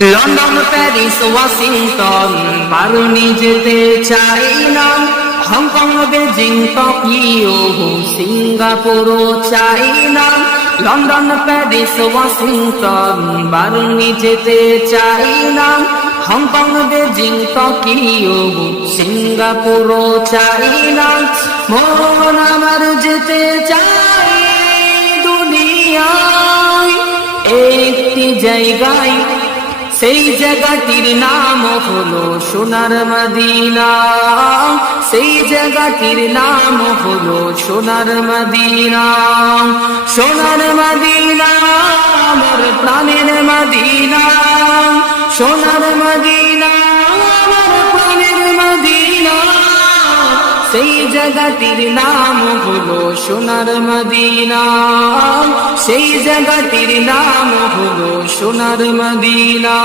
London, Paris, Washington, Berlin যেতে চাই না। হংকং, বেজিং, টোকিও, সিঙ্গাপুরও চাই না। লন্ডন, প্যারিস, ওয়াশিংটন, বার্লিন যেতে চাই না। হংকং, বেজিং, টোকিও, সিঙ্গাপুরও চাই না। মন আমার যেতে চাই দুনিয়ায় একটি জায়গায়, সেই জায়গাটির নাম হলো সোনার মদিনা। সেই জায়গাটির নাম হলো সোনার মদিনা। সোনার মদিনা আমার প্রাণের মদিনা। সোনার মদিনা আমার প্রাণের মদিনা। সেই জায়গাটির নাম হলো সোনার মদিনা। সেই জায়গাটির নাম হলো সোনার মদিনা।